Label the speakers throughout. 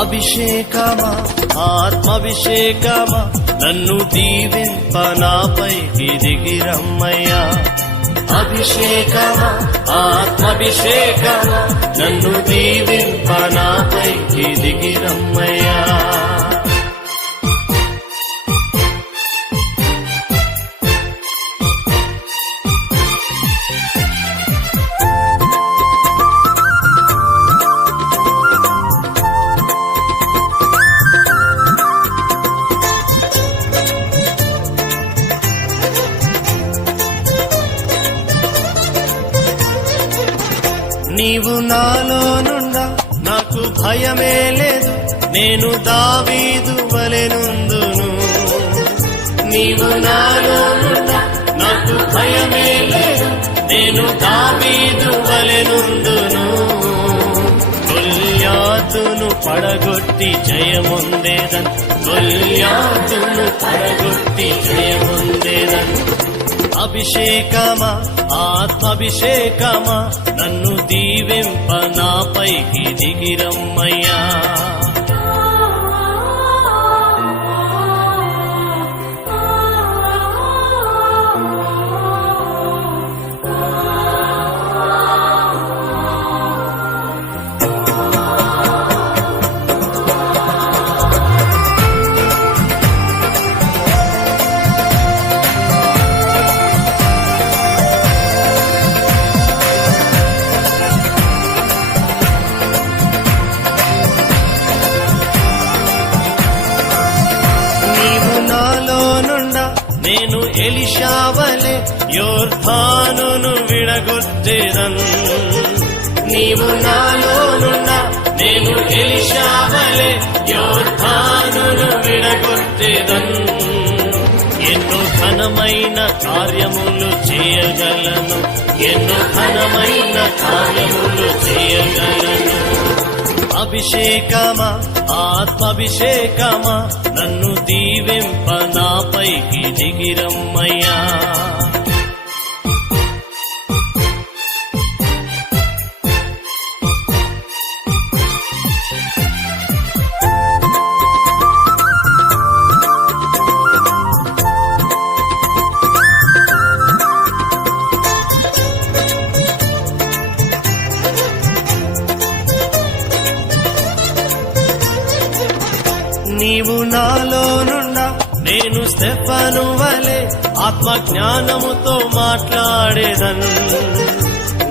Speaker 1: అభిషేకమా ఆత్మభిషేకమా. నన్ను దీవింప నాపైకి దిగిరమ్మయ్యా అభిషేకమా ఆత్మభిషేకమా. నన్ను దీవింప నాపైకి దిగిరమ్మయ్యా నీవు నాలో నుండా నాకు భయమే లేదు. నేను దావీదు వలెనుందును నీవు నాలో నుండా నాకు భయమే లేదు. నేను దావీదు వలెనుందును గొల్యాతును పడగొట్టి జయముందేదన్. గొల్యాతును పడగొట్టి జయముంది అభిషేకమా ఆత్మాభిషేకమా? నన్ను దీవింప నాపైకి దిగిరమ్మయ్యా నేను ఎలిషావలే యోర్ధానును విడగొట్టేదన్. నీవు నాలోనున్న నేను ఎలిషావలే యోర్ధానును విడగొత్తేదను ఎన్నో ఘనమైన కార్యములు చేయగలను. ఎన్నో ఘనమైన కార్యములు చేయగలను. అభిషేకమా ఆత్మాభిషేకమా? నన్ను దీవింప నాపైకి దిగిరమ్మయ్యా. నీవు నాలోనుండా నేను స్టెఫను వలె ఆత్మ జ్ఞానముతో మాట్లాడేదను.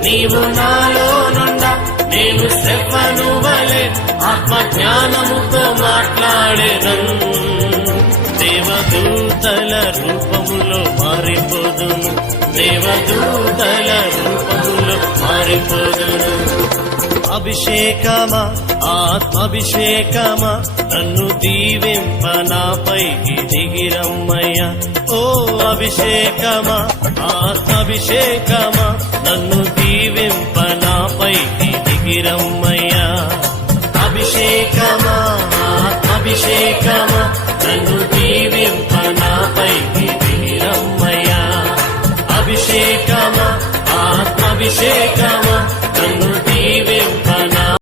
Speaker 1: నీవు నాలోనుండా నేను స్టెఫను వలె ఆత్మ జ్ఞానముతో మాట్లాడేదను. దేవదూతల రూపములో మారిపోదును. దేవదూతల రూపములో మారిపోదును. అభిషేకమా ఆత్మభిషేకమా నన్ను దీవింప నాపైకి దిగిరమ్మయ్య. ఓ అభిషేకమా ఆత్మభిషేకమా నన్ను దీవింప నాపైకి దిగిరమ్మయ్య. అభిషేకమా ఆత్మభిషేకమా నన్ను దీవింప నాపైకి